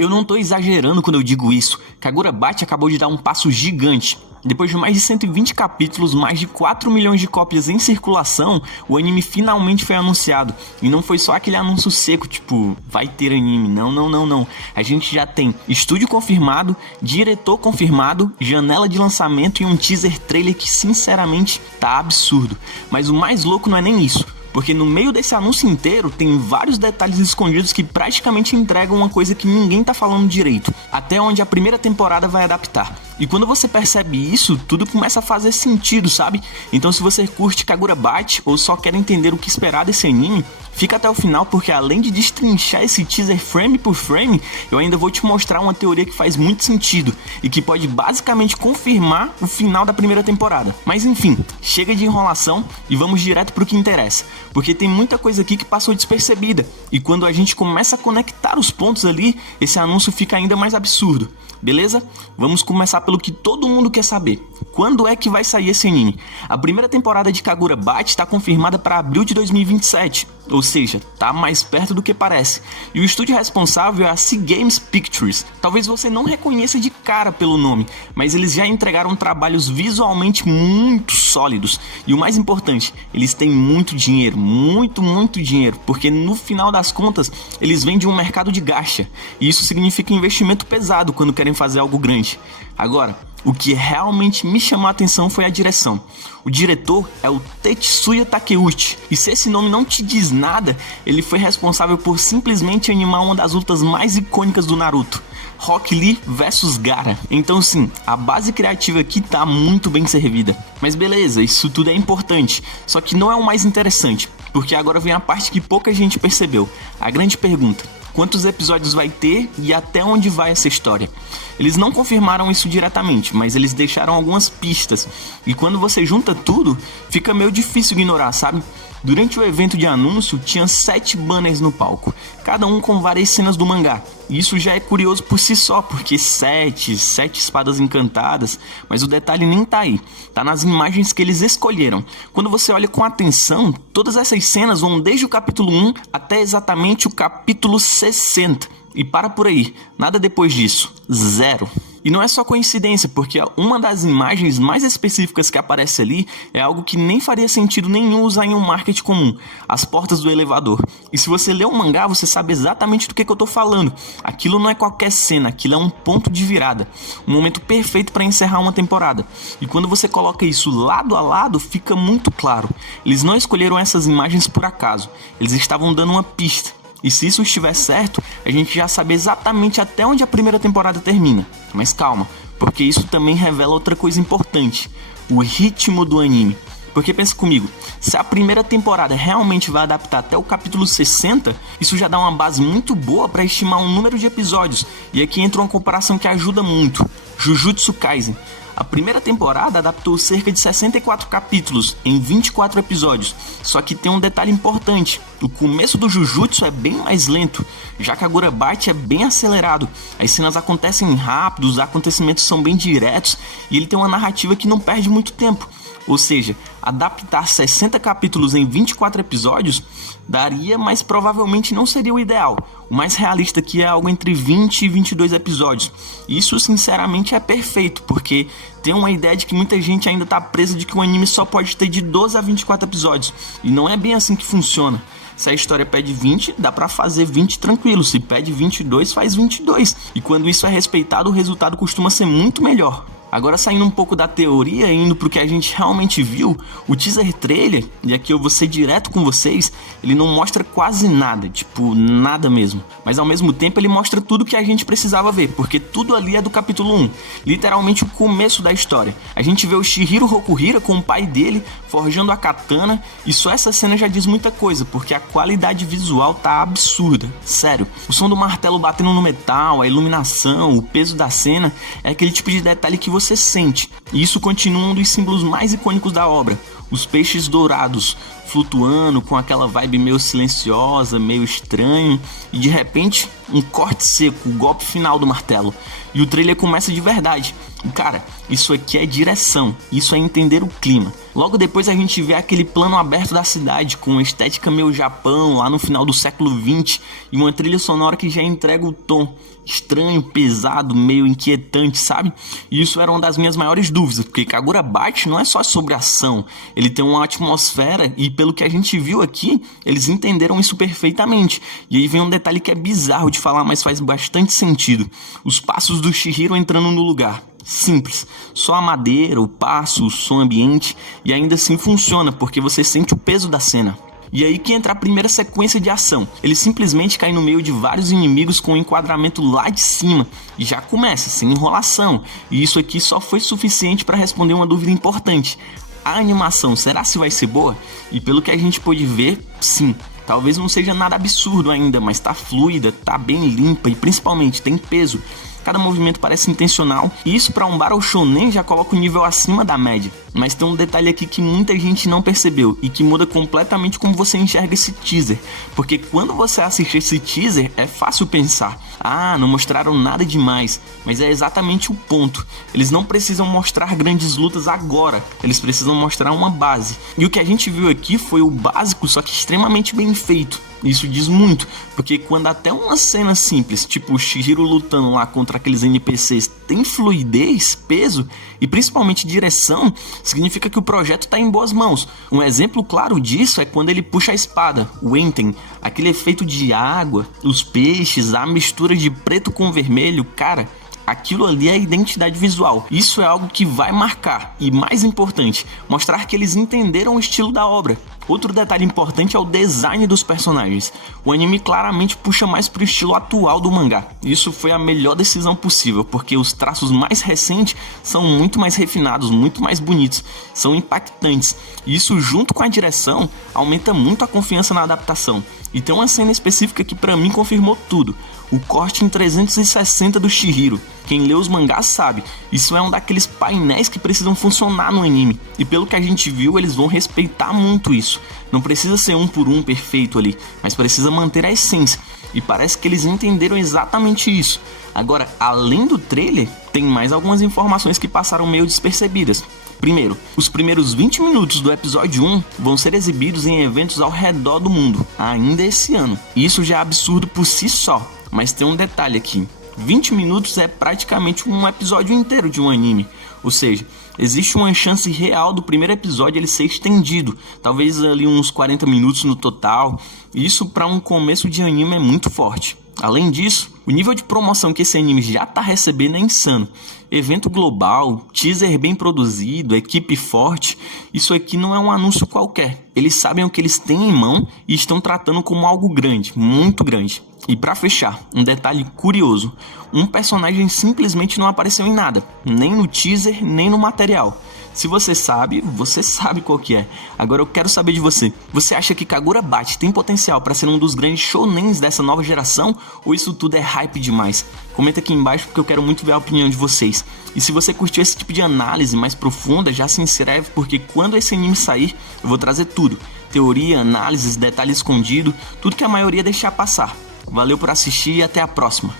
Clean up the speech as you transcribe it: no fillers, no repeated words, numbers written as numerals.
Eu não tô exagerando quando eu digo isso. Kagura-Bate acabou de dar um passo gigante. Depois de mais de 120 capítulos, mais de 4 milhões de cópias em circulação, o anime finalmente foi anunciado. E não foi só aquele anúncio seco, tipo, vai ter anime. Não. A gente já tem estúdio confirmado, diretor confirmado, janela de lançamento e um teaser trailer que sinceramente tá absurdo. Mas o mais louco não é nem isso. Porque no meio desse anúncio inteiro tem vários detalhes escondidos que praticamente entregam uma coisa que ninguém tá falando direito, até onde a primeira temporada vai adaptar. E quando você percebe isso, tudo começa a fazer sentido, sabe? Então se você curte Kagura-Bate ou só quer entender o que esperar desse anime, fica até o final, porque além de destrinchar esse teaser frame por frame, eu ainda vou te mostrar uma teoria que faz muito sentido e que pode basicamente confirmar o final da primeira temporada. Mas enfim, chega de enrolação e vamos direto pro que interessa, porque tem muita coisa aqui que passou despercebida, e quando a gente começa a conectar os pontos ali, esse anúncio fica ainda mais absurdo. Beleza? Vamos começar pelo que todo mundo quer saber. Quando é que vai sair esse anime? A primeira temporada de Kagura-Bate está confirmada para abril de 2027, ou seja, tá mais perto do que parece. E o estúdio responsável é a Sea Games Pictures. Talvez você não reconheça de cara pelo nome, mas eles já entregaram trabalhos visualmente muito sólidos. E o mais importante, eles têm muito dinheiro, muito dinheiro, porque no final das contas, eles vêm de um mercado de gacha. E isso significa investimento pesado quando querem fazer algo grande. Agora, o que realmente me chamou a atenção foi a direção. O diretor é o Tetsuya Takeuchi, e se esse nome não te diz nada, ele foi responsável por simplesmente animar uma das lutas mais icônicas do Naruto, Rock Lee vs Gaara. Então sim, a base criativa aqui tá muito bem servida. Mas beleza, isso tudo é importante, só que não é o mais interessante, porque agora vem a parte que pouca gente percebeu, a grande pergunta: quantos episódios vai ter e até onde vai essa história? Eles não confirmaram isso diretamente, mas eles deixaram algumas pistas. E quando você junta tudo, fica meio difícil ignorar, sabe? Durante o evento de anúncio, tinha 7 banners no palco, cada um com várias cenas do mangá. E isso já é curioso por si só, porque 7 espadas encantadas, mas o detalhe nem tá aí, tá nas imagens que eles escolheram. Quando você olha com atenção, todas essas cenas vão desde o capítulo 1 até exatamente o capítulo 60. E para por aí, nada depois disso, 0. E não é só coincidência, porque uma das imagens mais específicas que aparece ali é algo que nem faria sentido nenhum usar em um marketing comum: as portas do elevador. E se você lê o mangá, você sabe exatamente do que eu tô falando. Aquilo não é qualquer cena, aquilo é um ponto de virada, um momento perfeito para encerrar uma temporada. E quando você coloca isso lado a lado, fica muito claro. Eles não escolheram essas imagens por acaso, eles estavam dando uma pista. E se isso estiver certo, a gente já sabe exatamente até onde a primeira temporada termina. Mas calma, porque isso também revela outra coisa importante: o ritmo do anime. Porque pensa comigo, se a primeira temporada realmente vai adaptar até o capítulo 60, isso já dá uma base muito boa para estimar um número de episódios. E aqui entra uma comparação que ajuda muito: Jujutsu Kaisen. A primeira temporada adaptou cerca de 64 capítulos em 24 episódios. Só que tem um detalhe importante: o começo do Jujutsu é bem mais lento, já que Kagura-Bate é bem acelerado. As cenas acontecem rápido, os acontecimentos são bem diretos e ele tem uma narrativa que não perde muito tempo. Ou seja, adaptar 60 capítulos em 24 episódios daria, mas provavelmente não seria o ideal. O mais realista aqui é algo entre 20 e 22 episódios. Isso sinceramente é perfeito, porque tem uma ideia de que muita gente ainda está presa de que o anime só pode ter de 12 a 24 episódios. E não é bem assim que funciona. Se a história pede 20, dá pra fazer 20 tranquilo. Se pede 22, faz 22. E quando isso é respeitado, o resultado costuma ser muito melhor. Agora, saindo um pouco da teoria e indo pro que a gente realmente viu, o teaser trailer, e aqui eu vou ser direto com vocês, ele não mostra quase nada, tipo, nada mesmo. Mas ao mesmo tempo ele mostra tudo que a gente precisava ver, porque tudo ali é do capítulo 1, literalmente o começo da história. A gente vê o Shihiro Hokuhira com o pai dele forjando a katana, e só essa cena já diz muita coisa, porque a qualidade visual tá absurda, sério. O som do martelo batendo no metal, a iluminação, o peso da cena, é aquele tipo de detalhe que você sente, e isso continua um dos símbolos mais icônicos da obra: os peixes dourados flutuando com aquela vibe meio silenciosa, meio estranho, e de repente um corte seco, o golpe final do martelo. E o trailer começa de verdade. E cara, isso aqui é direção, isso é entender o clima. Logo depois a gente vê aquele plano aberto da cidade, com estética meio Japão, lá no final do século XX, e uma trilha sonora que já entrega o tom estranho, pesado, meio inquietante, sabe? E isso era uma das minhas maiores dúvidas, porque Kagurabachi não é só sobre ação, ele tem uma atmosfera, e pelo que a gente viu aqui, eles entenderam isso perfeitamente. E aí vem um detalhe que é bizarro de falar, mas faz bastante sentido: os passos do Chihiro entrando no lugar. Simples, só a madeira, o passo, o som ambiente, e ainda assim funciona, porque você sente o peso da cena. E aí que entra a primeira sequência de ação. Ele simplesmente cai no meio de vários inimigos com um enquadramento lá de cima, e já começa, sem enrolação. E isso aqui só foi suficiente para responder uma dúvida importante: a animação, será se vai ser boa? E pelo que a gente pôde ver, sim. Talvez não seja nada absurdo ainda, mas tá fluida, tá bem limpa e principalmente tem peso. Cada movimento parece intencional, e isso para um Battle Shonen já coloca o nível acima da média. Mas tem um detalhe aqui que muita gente não percebeu e que muda completamente como você enxerga esse teaser. Porque quando você assiste esse teaser, é fácil pensar: ah, não mostraram nada demais. Mas é exatamente o ponto. Eles não precisam mostrar grandes lutas agora, eles precisam mostrar uma base. E o que a gente viu aqui foi o básico, só que extremamente bem feito. Isso diz muito, porque quando até uma cena simples, tipo o Chihiro lutando lá contra aqueles NPCs, tem fluidez, peso e principalmente direção, significa que o projeto está em boas mãos. Um exemplo claro disso é quando ele puxa a espada, o Enten, aquele efeito de água, os peixes, a mistura de preto com vermelho, cara. Aquilo ali é a identidade visual. Isso é algo que vai marcar. E mais importante, mostrar que eles entenderam o estilo da obra. Outro detalhe importante é o design dos personagens. O anime claramente puxa mais pro estilo atual do mangá. Isso foi a melhor decisão possível, porque os traços mais recentes são muito mais refinados, muito mais bonitos, são impactantes. E isso, junto com a direção, aumenta muito a confiança na adaptação. E tem uma cena específica que pra mim confirmou tudo: o corte em 360 do Chihiro. Quem lê os mangás sabe, isso é um daqueles painéis que precisam funcionar no anime. E pelo que a gente viu, eles vão respeitar muito isso. Não precisa ser um por um perfeito ali, mas precisa manter a essência. E parece que eles entenderam exatamente isso. Agora, além do trailer, tem mais algumas informações que passaram meio despercebidas. Primeiro, os primeiros 20 minutos do episódio 1 vão ser exibidos em eventos ao redor do mundo, ainda esse ano. Isso já é absurdo por si só, mas tem um detalhe aqui: 20 minutos é praticamente um episódio inteiro de um anime. Ou seja, existe uma chance real do primeiro episódio ele ser estendido, talvez ali uns 40 minutos no total. Isso para um começo de anime é muito forte. Além disso, o nível de promoção que esse anime já tá recebendo é insano. Evento global, teaser bem produzido, equipe forte. Isso aqui não é um anúncio qualquer. Eles sabem o que eles têm em mão e estão tratando como algo grande, muito grande. E pra fechar, um detalhe curioso: um personagem simplesmente não apareceu em nada, nem no teaser, nem no material. Se você sabe qual que é. Agora eu quero saber de você. Você acha que Kagurabachi tem potencial para ser um dos grandes shounens dessa nova geração? Ou isso tudo é hype demais? Comenta aqui embaixo porque eu quero muito ver a opinião de vocês. E se você curtiu esse tipo de análise mais profunda, já se inscreve, porque quando esse anime sair, eu vou trazer tudo: teoria, análises, detalhe escondido, tudo que a maioria deixar passar. Valeu por assistir e até a próxima.